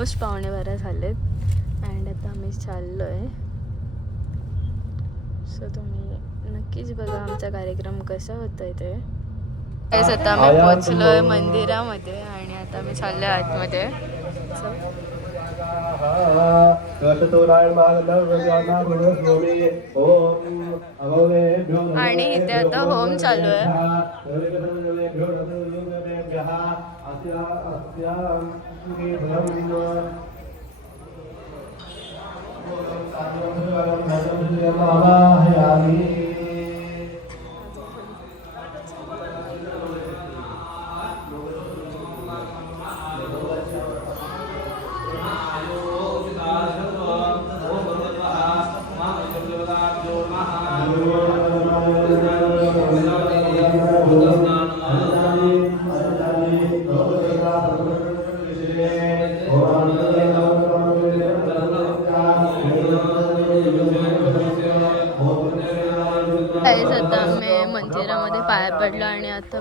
Almost पावणे बारा झालेत. अँड आता आम्ही चाललो आहे सो तुम्ही नक्कीच बघा आमचा कार्यक्रम कसा होता ते. Guys, आता आम्ही पोचलोय मंदिरामध्ये आणि आता आम्ही चाललोय आतमध्ये. So, आणि इथे आता होम चालू आहे. काहीच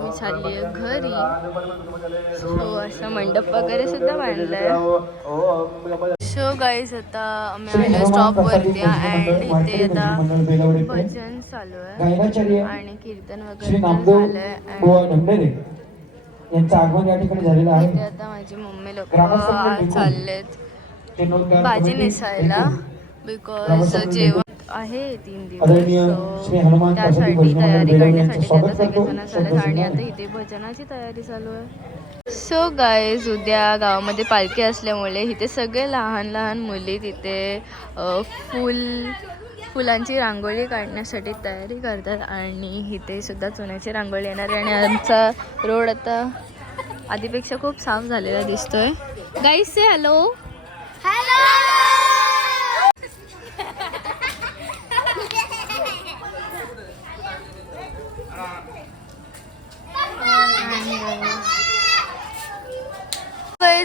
मी चालली आहे घरी. सो असा मंडप वगैरे सुद्धा बांधलाय. सो गाईज आता आम्ही आलो स्टॉप वरती अँड इथे आता भजन चालू आहे. आणि कीर्तन वगैरे झालंय बुवा and ढमढेरे यांचं आगमन या ठिकाणी झालेलं इथे आहे आता माझी मम्मी लोक चाललेत. भाजी नेसायला. बिकॉज जेवण आहे तीन आदरणीय दिवस श्री so हनुमान त्यासाठी तयारी करण्यासाठी आता. सगळेजण चालत आणि आता इथे भजनाची तयारी चालू आहे. सो गाईज उद्या गावामध्ये पालखी असल्यामुळे इथे सगळे लहान लहान मुली तिथे फुल फुलांची रांगोळी काढण्यासाठी तयारी करतात आणि इथे सुद्धा चुन्याची रांगोळी येणार आहे. आणि आमचा रोड आता आधीपेक्षा खूप साफ झालेला दिसतोय. गाईज से हॅलो गाईज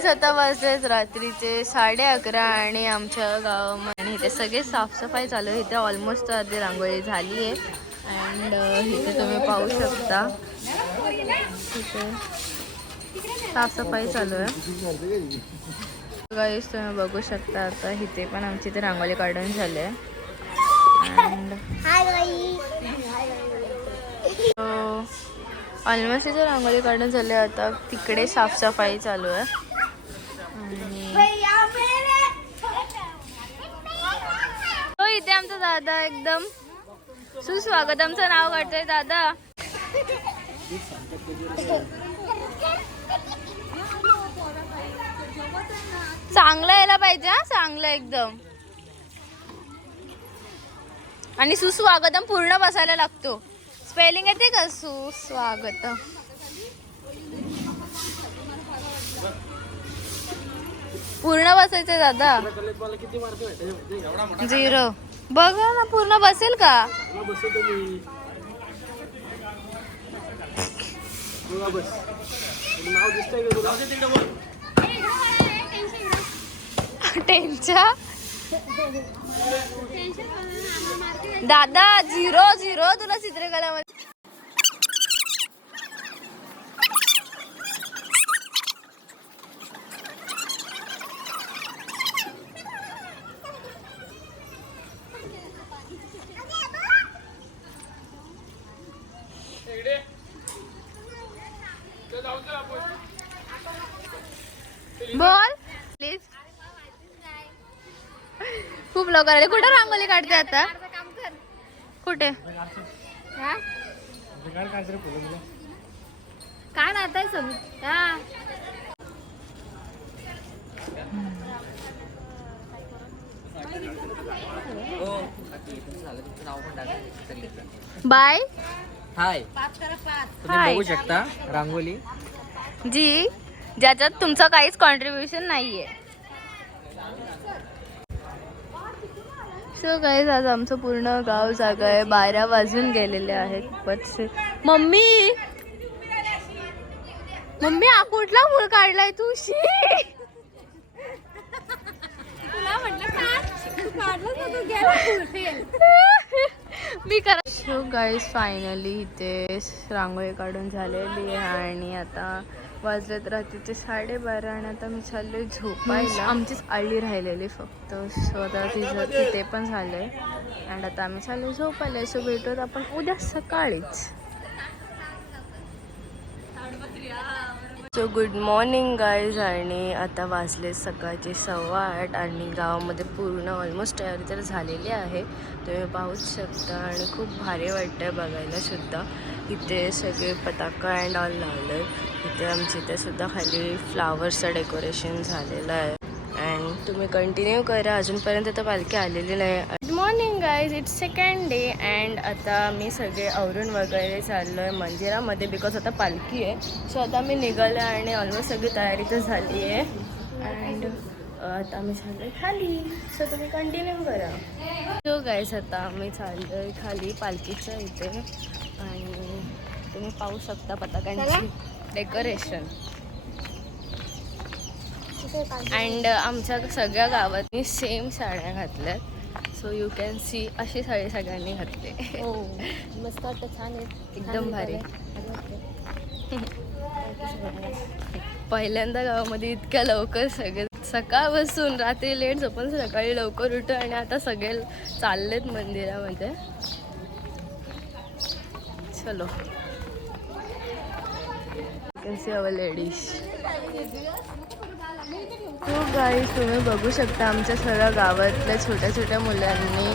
आता वाजलेत रात्रीचे साडे अकरा आणि आमच्या गावामध्ये इथे सगळे साफसफाई चालू आहे. इथे ऑलमोस्ट अर्धी रांगोळी झाली आहे. अँड इथे तुम्ही पाहू शकता. इथे साफसफाई चालू आहे. गाईज तुम्ही बघू शकता आता इथे पण आमची इथे रांगोळी काढून झाली ऑलमोस्ट इथे रांगोळी काढून झाली आता तिकडे साफसफाई चालू आहे. हो इथे आमचा दादा एकदम सुस्वागतमचं नाव काढतोय दादा. चांगलं यायला पाहिजे हा? चांगलं एकदम. आणि सुस्वागतम पूर्ण बसायला लागतो. स्पेलिंग येते का? सुस्वागतम. पूर्ण बसायचं दादा. झिरो. बघा ना पूर्ण बसेल का? टेनच्या दादा झिरो झिरो तुला चित्रकला आले कुठे रांगोळी काढते आता? कुठे? काढ आता बाय. हाय. तुम्ही हाय. बघू शकता रांगोली जी ज्याच्यात तुमचं काहीच कॉन्ट्रीब्युशन नाहीये. सो गाईज आज आमचं पूर्ण गाव जागा आहे. बारा वाजून गेलेले आहेत बटसे मम्मी! मम्मी हा कुठला फुल काढलाय तू? शी! मी करा सो गाईज फायनली इथे रांगोळी काढून झालेली आहे आणि आता वाजलेत रात्रीचे साडेबारा आणि आता मी चाललोय झोपायला. आमचीच आळी राहिलेली फक्त. सो आता तिचं तिथे पण झालंय. आणि आता आम्ही चाललोय झोपायला. सो भेटूत आपण उद्या सकाळीच. सो गुड मॉर्निंग गाईज आणि आता वाजले सकाळचे सव्वा आठ आणि गावामध्ये पूर्ण ऑलमोस्ट तयारी तर झालेली आहे. तुम्ही पाहूच शकता आणि खूप भारी वाटतं बघायला सुद्धा. इथे सगळे पताका अँड ऑल लावले इथे आमच्या इथे सुद्धा खाली फ्लावर्सचं डेकोरेशन झालेलं आहे. अँड तुम्ही कंटिन्यू करा. अजूनपर्यंत तर पालखी आलेली नाही. Good morning guys it's second day and आता मी सगळे आवरून वगैरे चाललो आहे मंदिरामध्ये बिकॉज आता पालखी आहे. सो आता मी निघालं आणि ऑलमोस्ट सगळी तयारी तर झाली आहे. अँड आता आम्ही चाललो खाली. सो तुम्ही कंटिन्यू करा. सो गाईज आता आम्ही चाललो आहे खाली पालखीच्या इथे. आणि तुम्ही पाहू शकता पताकांची डेकोरेशन अँड आमच्या सगळ्या गावातनी सेम साड्या घातल्यात. सो यू कॅन सी अशी साडी सगळ्यांनी घातली. हो मस्त वाटतं छान आहे. एकदम भारी. पहिल्यांदा गावामध्ये इतक्या लवकर सगळे सकाळपासून रात्री लेट झोपून सकाळी लवकर उठू आणि आता सगळे चाललेत मंदिरामध्ये. चलो. अवर लेडीज हो गाईज तुम्ही बघू शकता आमच्या सगळ्या गावातल्या छोट्या छोट्या मुलांनी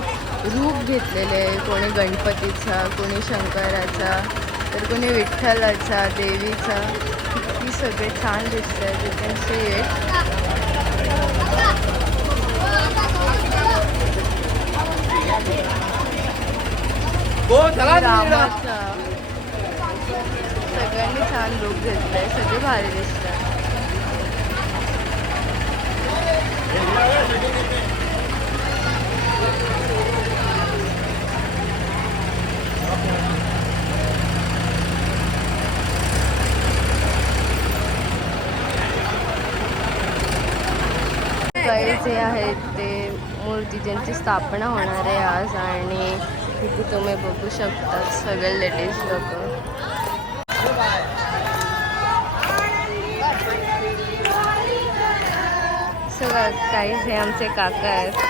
रूप घेतलेले आहे. कोणी गणपतीचा कोणी शंकराचा तर कोणी विठ्ठलाचा देवीचा. किती सगळे छान दिसत आहेत. यू कॅन सी इट रामाचा. सगळ्यांनी छान रूप आहे सगळे भारी दिसतात. काही जे आहेत ते मूर्ती ज्यांची स्थापना होणार आहे आज आणि तुम्ही बघू शकता सगळे लेडीज लोक. सगळं काही हे आमचे काका आहेत.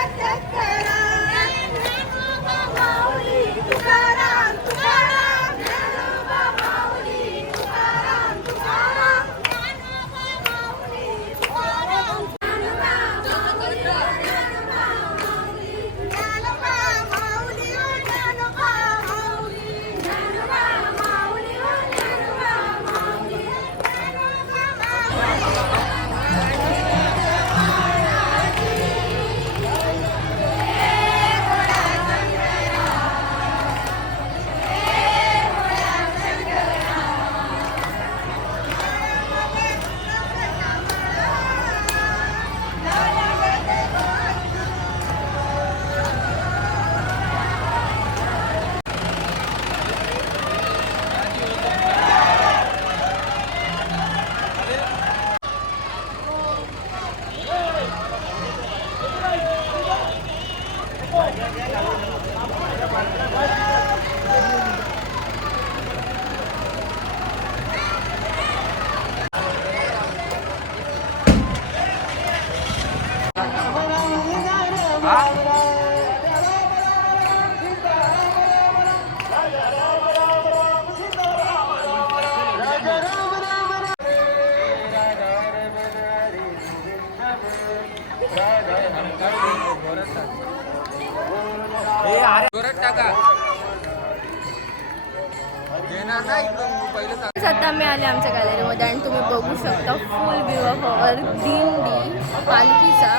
आता मी आले आमच्या गॅलरीमध्ये आणि तुम्ही बघू शकता फुल व्ह्यू ऑफ अवर दिंडी पालखीचा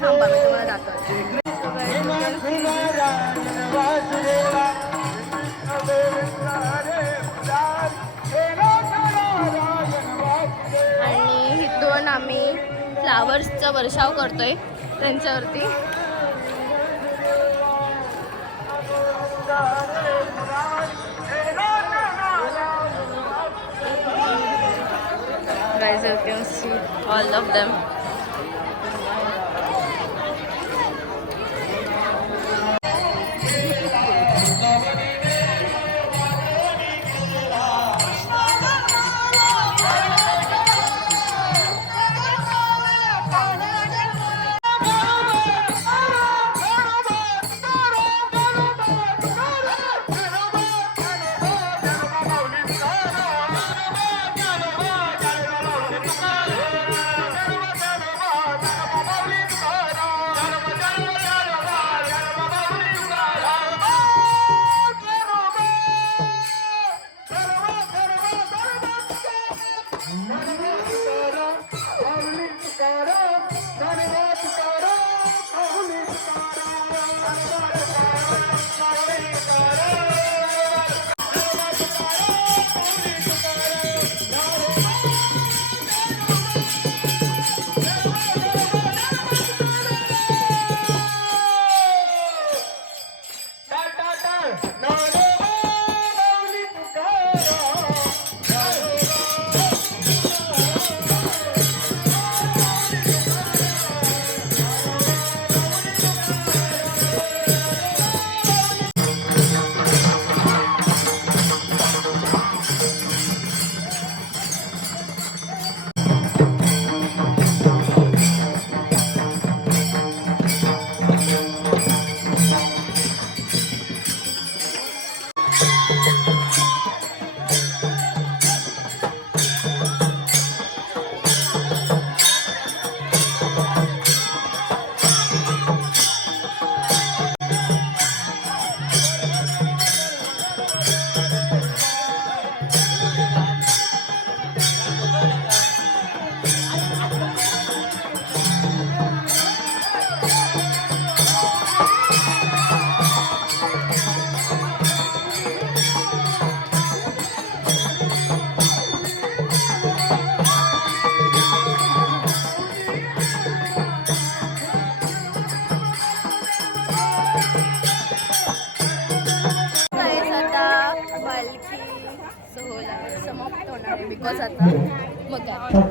थांबा मी तुम्हाला दाखवते आणि दोन आम्ही फ्लावर्सचा वर्षाव करतोय त्यांच्यावरती Guys, you can see all of them.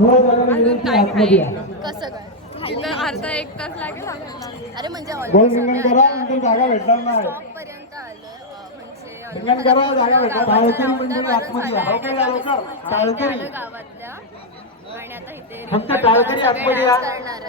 काय कसं काय? एक तास लागेल अरे म्हणजे जागा भेटणार नाही. करा आलं गावातल्या आणि फक्त टाळकरी आतमध्ये करणार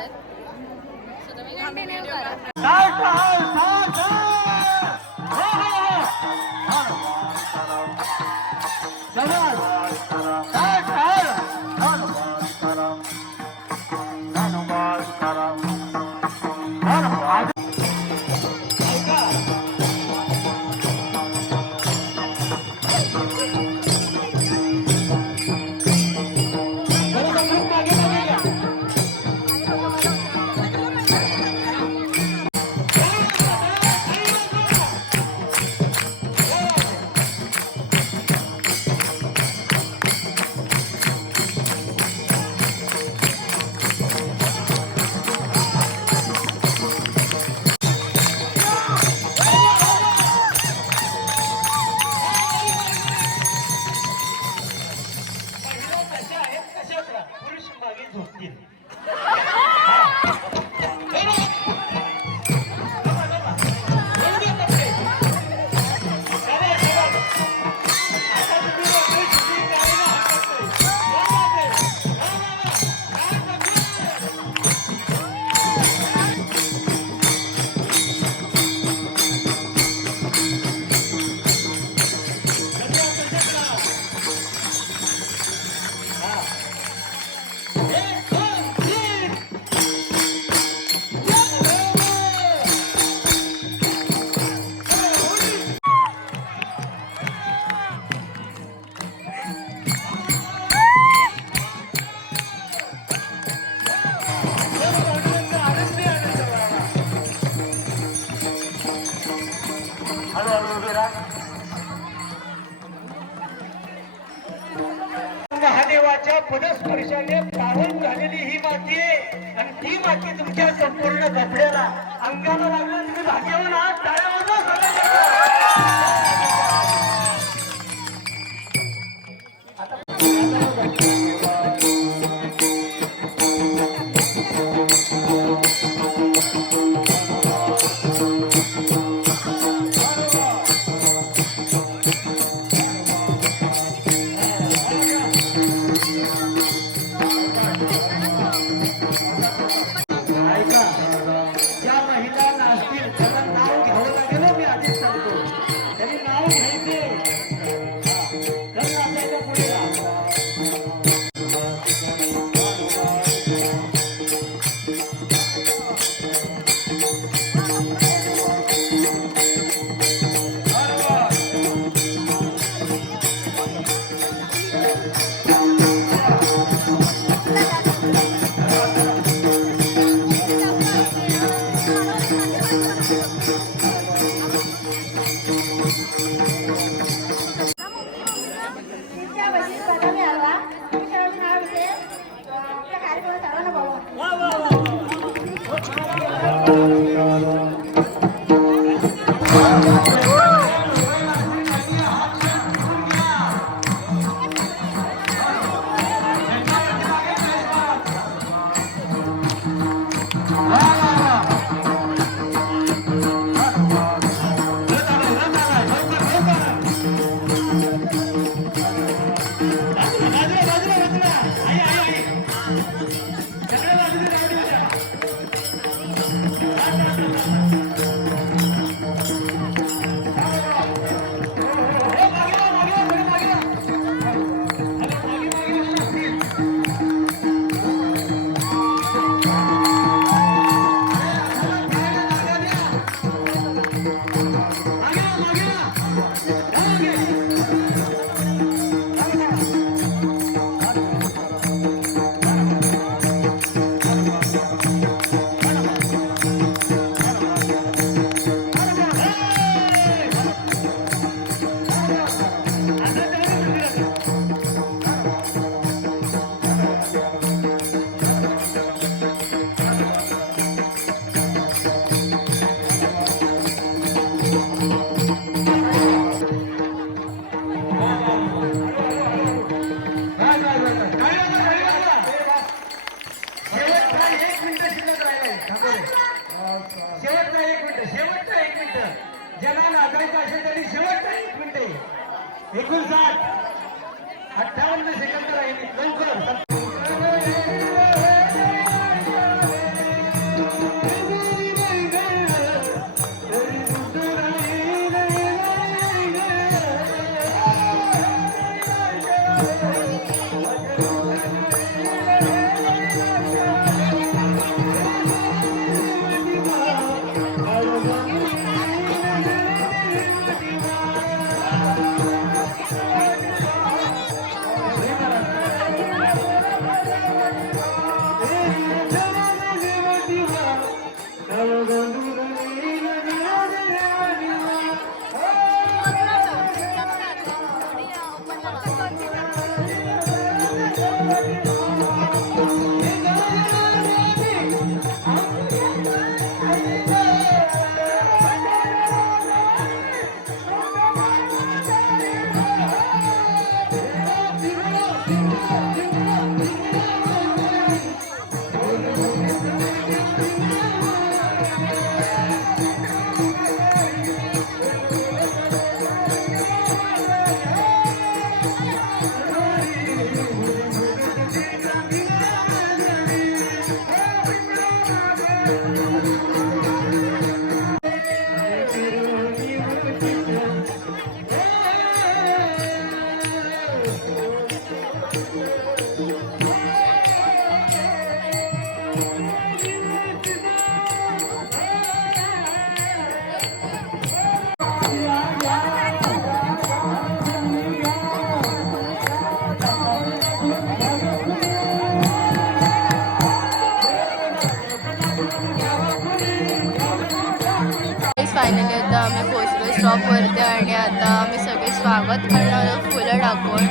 स्वागत करणारं फुलं टाकून.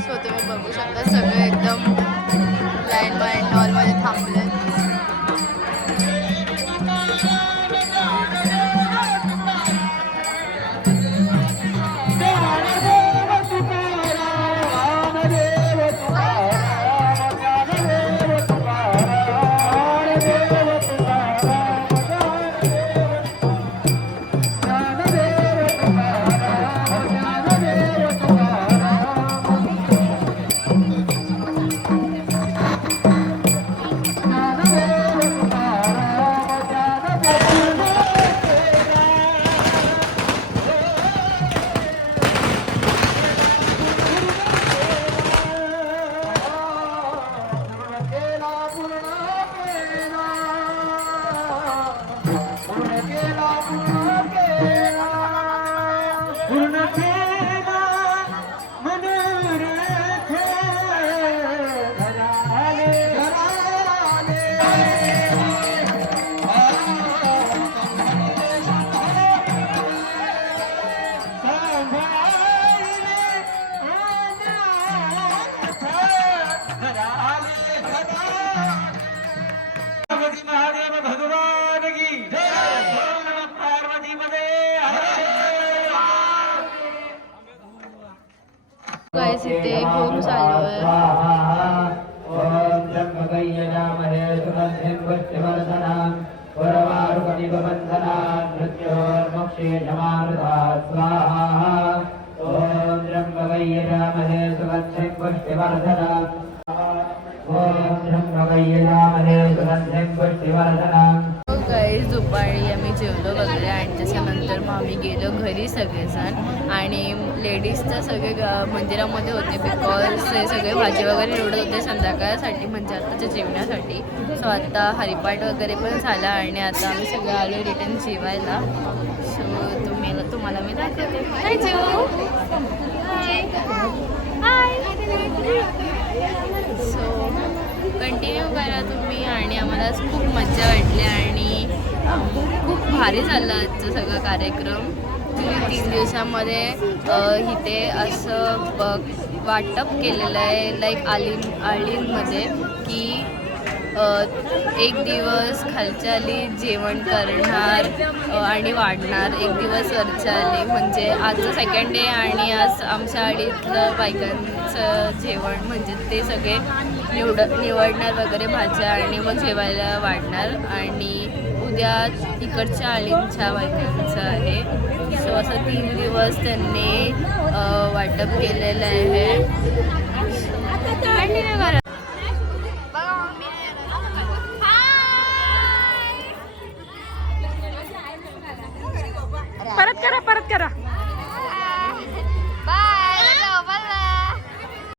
सो तुम्ही बघू शकता सगळे एकदम लाईन बाईन हॉलमध्ये थांबले हो दुपारी आम्ही जेवलो वगैरे आणि त्याच्यानंतर मग आम्ही गेलो घरी सगळेजण. आणि लेडीजचं सगळे मंदिरामध्ये होते बिकॉज ते सगळे भाजी वगैरे निवडत होते संध्याकाळसाठी म्हणजे आत्ताच्या जेवणासाठी. सो आता हरिपाठ वगैरे पण झाला आणि आता आम्ही सगळे आलो रिटर्न जेवायला. सो तुम्ही तुम्हाला मी दाखवते हाय जेवू हाय सो कंटिन्यू करा तुम्ही आणि आम्हाला खूप मज्जा वाटली आणि खूप भारी झालं आजचं सगळं कार्यक्रम. तुम्ही तीन दिवसामध्ये इथे असं ब वाटप केलेलं आहे लाईक आलीन आळींमध्ये की एक दिवस खालच्याली जेवण करणार आणि वाढणार एक दिवस वरच्याली म्हणजे आजचं सेकंड डे आणि आज आमच्या आळीतलं बायकांचं जेवण म्हणजे ते सगळे निवड निवडणार वगैरे भाज्या आणि मग जेवायला वाढणार. आणि उद्या तिकडच्या आलींच्या बायकांचं आहे. सो असं तीन दिवस त्यांनी वाटप केलेलं आहे. परत करा परत करा.